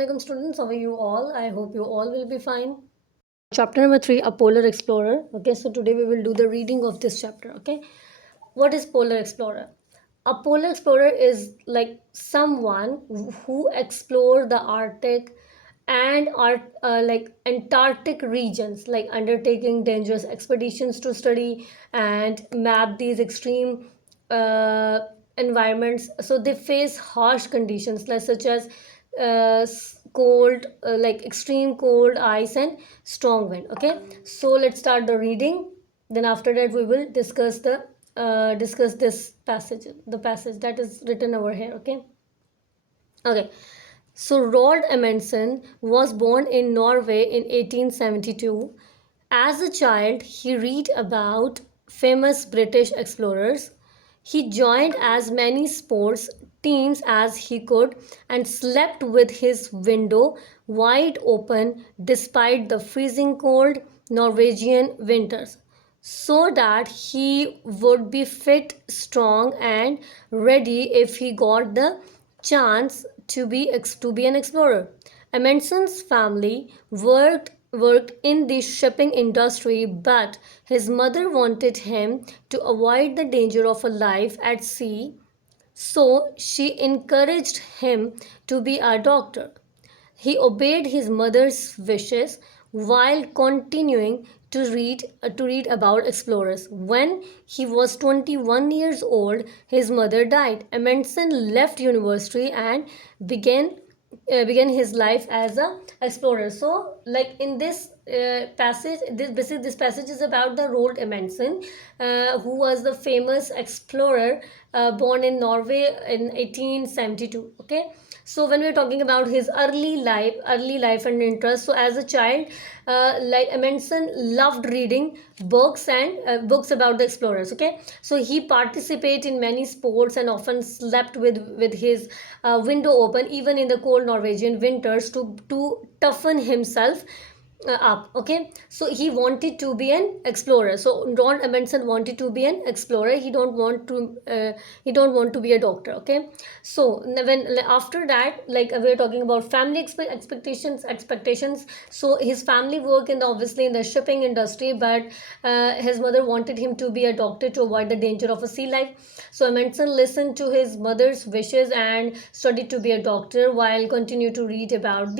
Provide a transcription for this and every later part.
Assalamualaikum students, how are you all? I hope you all will be fine. Chapter number 3, A Polar Explorer. Okay, so today we will do the reading of this chapter. Okay, what is Polar Explorer? A polar explorer is like someone who explore the Arctic and like Antarctic regions, like undertaking dangerous expeditions to study and map these extreme uh, environments. So they face harsh conditions like such as cold, like extreme cold, ice, and strong wind. Okay, so let's start the reading. Then after that we will discuss this passage, the passage that is written over here. Okay, so Roald Amundsen was born in Norway in 1872. As a child, he read about famous British explorers. He joined as many sports teams as he could and slept with his window wide open despite the freezing cold Norwegian winters, so that he would be fit, strong, and ready if he got the chance to be an explorer. Amundsen's family worked in the shipping industry, but his mother wanted him to avoid the danger of a life at sea, so she encouraged him to be a doctor. He obeyed his mother's wishes while continuing to read about explorers. When he was 21 years old, his mother died. Amundsen left university and began began his life as a explorer. So like in this passage, this passage is about the Roald Amundsen, who was the famous explorer born in Norway in 1872. Okay, so when we're talking about his early life and interest, so as a child, like Amundsen loved reading books and books about the explorers. Okay, so he participated in many sports and often slept with his window open even in the cold Norwegian winters to toughen himself up. Okay, so he wanted to be an explorer. So Ron Amundsen wanted to be an explorer. He don't want to be a doctor. Okay, so when after that, like we're talking about family expectations. So his family work in obviously in the shipping industry, but his mother wanted him to be a doctor to avoid the danger of a sea life. So Amundsen listened to his mother's wishes and studied to be a doctor while continue to read about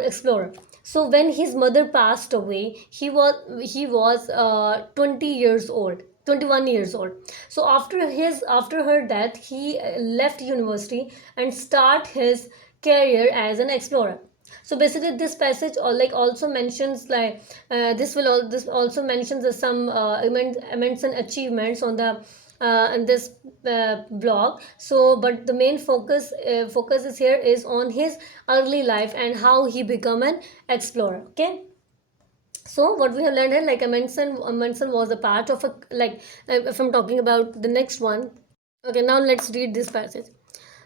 explorer. So when his mother passed away, he was 20 years old. 21 years old. So after her death, he left university and start his career as an explorer. So basically this passage like also mentions like this also mentions some Amundsen achievements on the in this blog. So but the main focus is here is on his early life and how he become an explorer. Okay, so what we have learned here, like Amundsen was a part of a, like if I'm talking about the next one. Okay, now let's read this passage.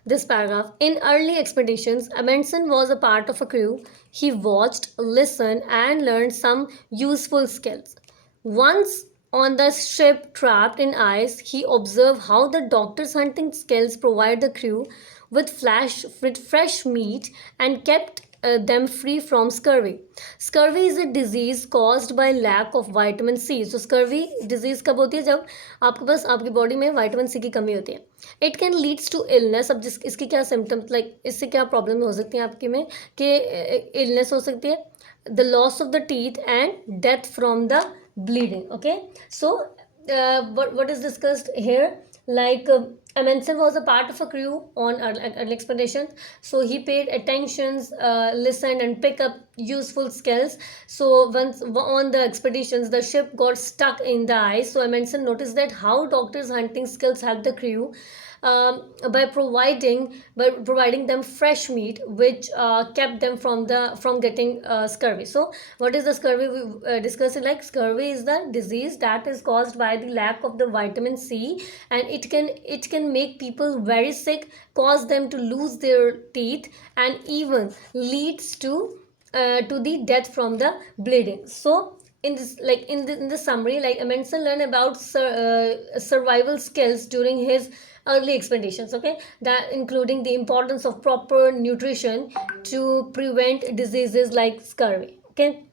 This paragraph. In early expeditions, Amundsen was a part of a crew. He watched, listened, and learned some useful skills. Once on the ship trapped in ice, he observed how the doctor's hunting skills provide the crew with fresh meat and kept them free from scurvy. Scurvy is a disease caused by lack of vitamin C. So scurvy disease कब होती है जब आपके पास आपकी body में vitamin C की कमी होती है. It can leads to illness. अब इसकी क्या symptoms, like इससे क्या problem हो सकती है आपके में कि illness हो सकती है, the loss of the teeth and death from the bleeding. Okay, so what is discussed here, like Amundsen was a part of a crew on an expedition, so he paid attentions, listened, and picked up useful skills. So once on the expeditions, the ship got stuck in the ice. So Amundsen noticed that how doctors' hunting skills helped the crew by providing them fresh meat, which kept them from getting scurvy. So what is the scurvy we discussed? Like scurvy is the disease that is caused by the lack of the vitamin C, and it can make people very sick, cause them to lose their teeth, and even leads to the death from the bleeding. So in this, like in the summary, like Amundsen learned about survival skills during his early expeditions, okay, that including the importance of proper nutrition to prevent diseases like scurvy, okay.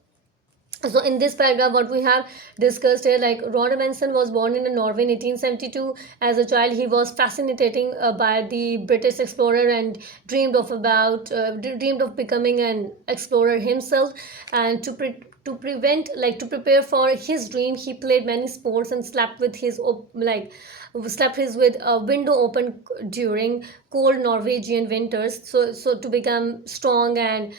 So in this paragraph what we have discussed here, like Ron Amundsen was born in Norway in 1872. As a child he was fascinating by the British explorer and dreamed of becoming an explorer himself. And to prevent, like to prepare for his dream, he played many sports and slept his with a window open during cold Norwegian winters, so to become strong and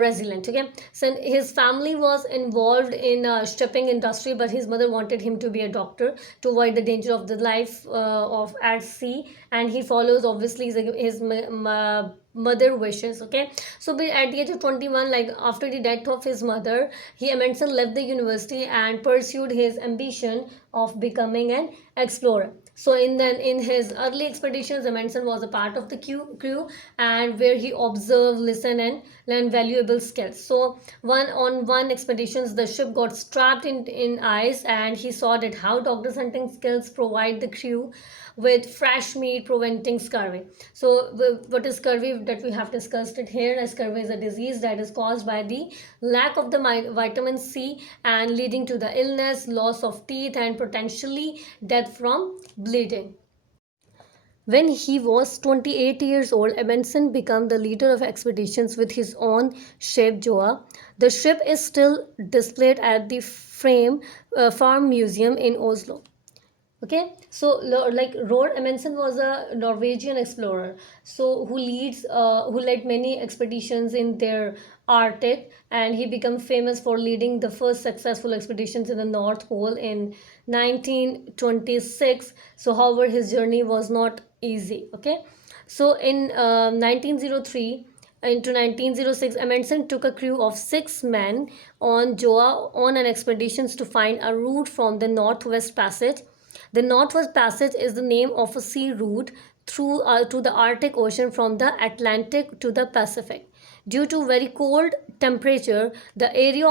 resilient, okay. So his family was involved in shipping industry, but his mother wanted him to be a doctor to avoid the danger of the life of at sea, and he follows obviously his mother wishes, okay. So at the age of 21, like after the death of his mother, he Amundsen left the university and pursued his ambition of becoming an explorer. So in his early expeditions, Amundsen was a part of the crew, and where he observed, listened, and learned valuable skills. So one expeditions, the ship got trapped in ice, and he saw that how doctors' hunting skills provide the crew with fresh meat, preventing scurvy. So what is scurvy that we have discussed it here? Scurvy is a disease that is caused by the lack of the vitamin C and leading to the illness, loss of teeth, and potentially death from bleeding. When he was 28 years old, Amundsen became the leader of expeditions with his own ship, Joa. The ship is still displayed at the Farm Museum in Oslo. Okay, so like Roald Amundsen was a Norwegian explorer, so who led many expeditions in their Arctic, and he became famous for leading the first successful expeditions in the North Pole in 1926. So however his journey was not easy, okay. So in 1903 into 1906, Amundsen took a crew of 6 men on Joa on an expedition to find a route from the Northwest Passage. The Northwest Passage is the name of a sea route through to the Arctic Ocean from the Atlantic to the Pacific. Due to very cold temperature, the area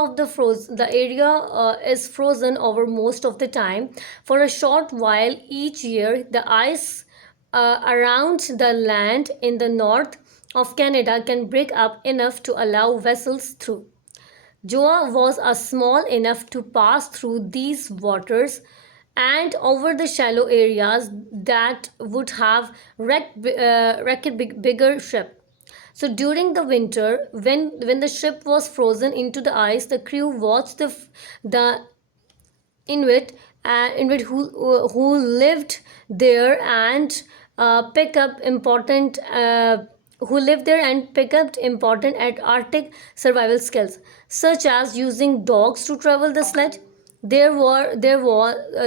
is frozen over most of the time. For a short while each year, the ice around the land in the north of Canada can break up enough to allow vessels through. Joa was small enough to pass through these waters and over the shallow areas that would have wrecked bigger ship. So during the winter, when the ship was frozen into the ice, the crew watched the Inuit, who lived there and pick up important who lived there and pick up important at Arctic survival skills, such as using dogs to travel the sledge. There were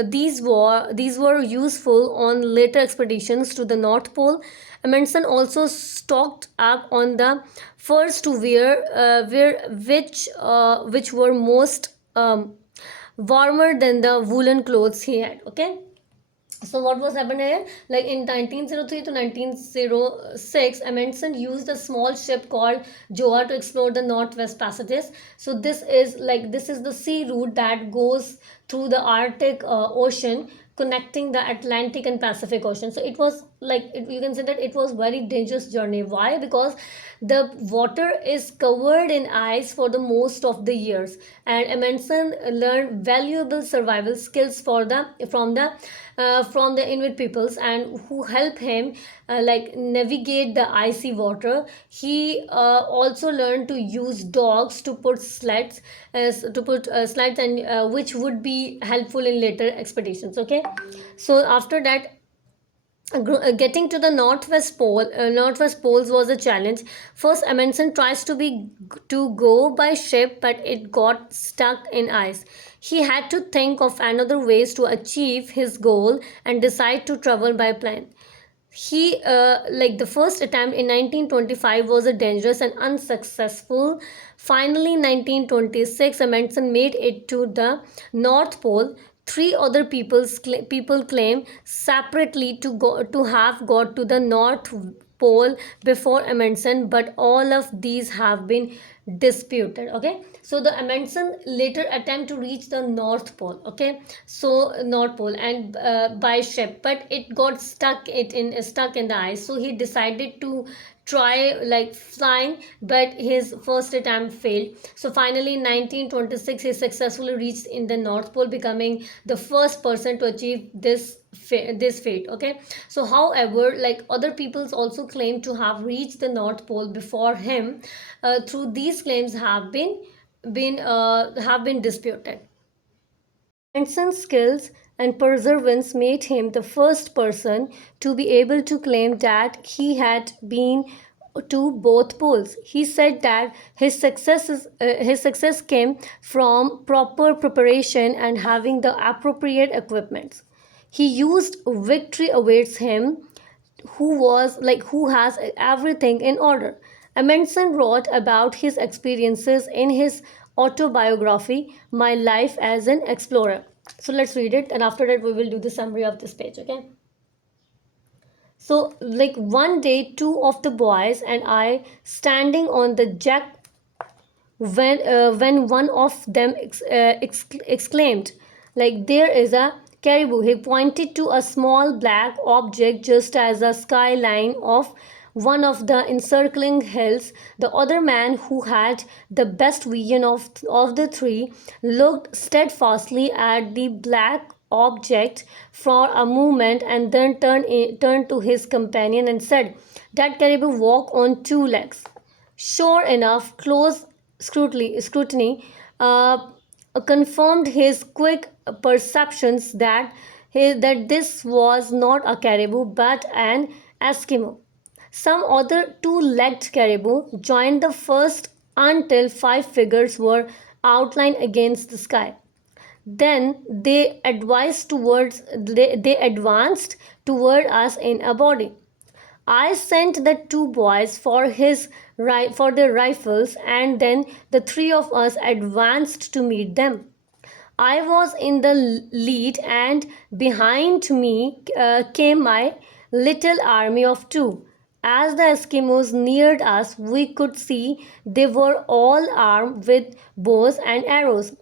these were useful on later expeditions to the North Pole. Amundsen also stocked up on the furs to which were most warmer than the woolen clothes he had, okay. So what was happened here, like in 1903 to 1906, Amundsen used a small ship called Joa to explore the Northwest Passages. So this is the sea route that goes through the Arctic Ocean, connecting the Atlantic and Pacific Ocean. So it was you can say that it was very dangerous journey. Why? Because the water is covered in ice for the most of the years, and Amundsen learned valuable survival skills from the Inuit peoples, and who help him navigate the icy water. He also learned to use dogs to put sleds, and which would be helpful in later expeditions, okay. So after that, getting to the northwest poles was a challenge. First, Amundsen tries to go by ship, but it got stuck in ice. He had to think of another ways to achieve his goal and decide to travel by plane. He the first attempt in 1925 was a dangerous and unsuccessful. Finally, in 1926, Amundsen made it to the North Pole. Three other people claim separately to have got to the pole before Amundsen, but all of these have been disputed. Okay, so the Amundsen later attempt to reach the North Pole. Okay, so North Pole and by ship, but it got stuck in the ice. So he decided to try like flying, but his first attempt failed. So finally in 1926 he successfully reached in the North Pole, becoming the first person to achieve this fate. Okay, so however, like other peoples also claim to have reached the North Pole before him. Through these claims have been disputed. Benson's skills and perseverance made him the first person to be able to claim that he had been to both poles. He said that his success came from proper preparation and having the appropriate equipment. He used victory awaits him who has everything in order. Amundsen wrote about his experiences in his autobiography, My Life as an Explorer. So let's read it, and after that we will do the summary of this page. Okay. So like one day, two of the boys and I standing on the jack when one of them exclaimed, like, there is a caribou. He pointed to a small black object just as a skyline of one of the encircling hills. The other man, who had the best vision of the three, looked steadfastly at the black object for a moment and then turned to his companion and said, that caribou walk on two legs. Sure enough, close scrutiny confirmed his quick perceptions that this was not a caribou but an Eskimo. Some other two-legged caribou joined the first until five figures were outlined against the sky. Then they advanced toward us in a body. I sent the two boys for their rifles, and then the three of us advanced to meet them. I was in the lead, and behind me came my little army of two. As the Eskimos neared us, we could see they were all armed with bows and arrows.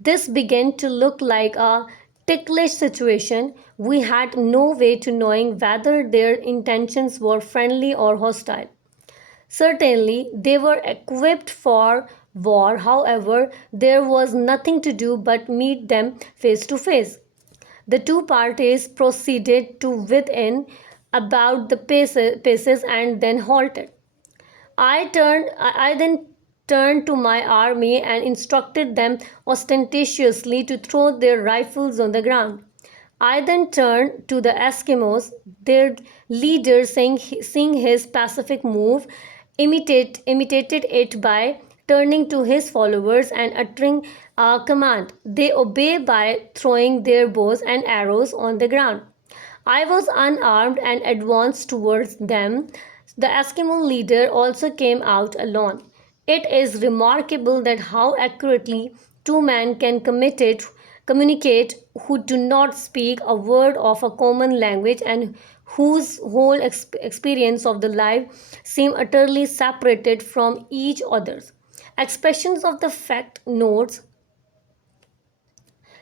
This began to look like a ticklish situation. We had no way to knowing whether their intentions were friendly or hostile. Certainly, they were equipped for war. However, there was nothing to do but meet them face to face. The two parties proceeded to within about the paces and then halted. I then turned to my army and instructed them ostentatiously to throw their rifles on the ground. I then turned to the Eskimos. Their leader, seeing his pacific move, imitated it by turning to his followers and uttering a command. They obey by throwing their bows and arrows on the ground. I was unarmed and advanced towards them. The Eskimo leader also came out alone. It is remarkable that how accurately two men can communicate who do not speak a word of a common language and whose whole experience of the life seem utterly separated from each other's. Expressions of the fact notes,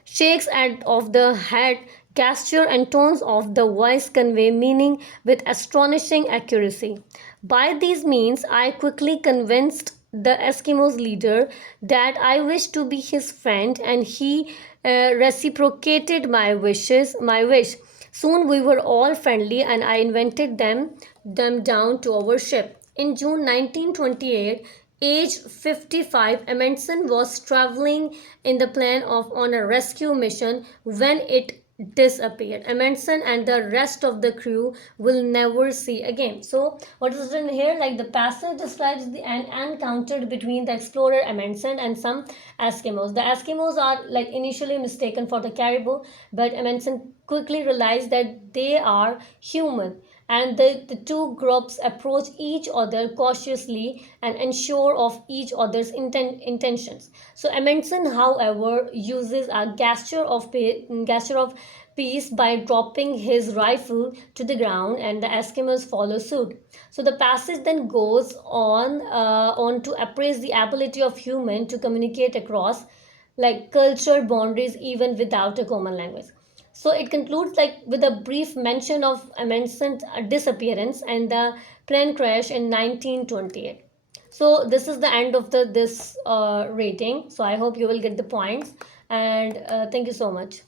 shakes of the head, gesture, and tones of the voice convey meaning with astonishing accuracy. By these means, I quickly convinced the Eskimos leader that I wished to be his friend, and he reciprocated my wish. Soon we were all friendly, and I invited them down to our ship. In June 1928, aged 55, Amundsen was traveling in the plane on a rescue mission when it disappeared. Amundsen and the rest of the crew will never see again. So what is written here, like the passage describes an encounter between the explorer Amundsen and some Eskimos. The Eskimos are like initially mistaken for the caribou, but Amundsen quickly realized that they are human, and the two groups approach each other cautiously and ensure of each other's intentions. So Amundsen, however, uses a gesture of peace by dropping his rifle to the ground, and the Eskimos follow suit. So the passage then goes on to appraise the ability of human to communicate across like culture boundaries even without a common language. So it concludes like with a brief mention of Amundsen's disappearance and the plane crash in 1928. So this is the end of the this rating. So I hope you will get the points, and thank you so much.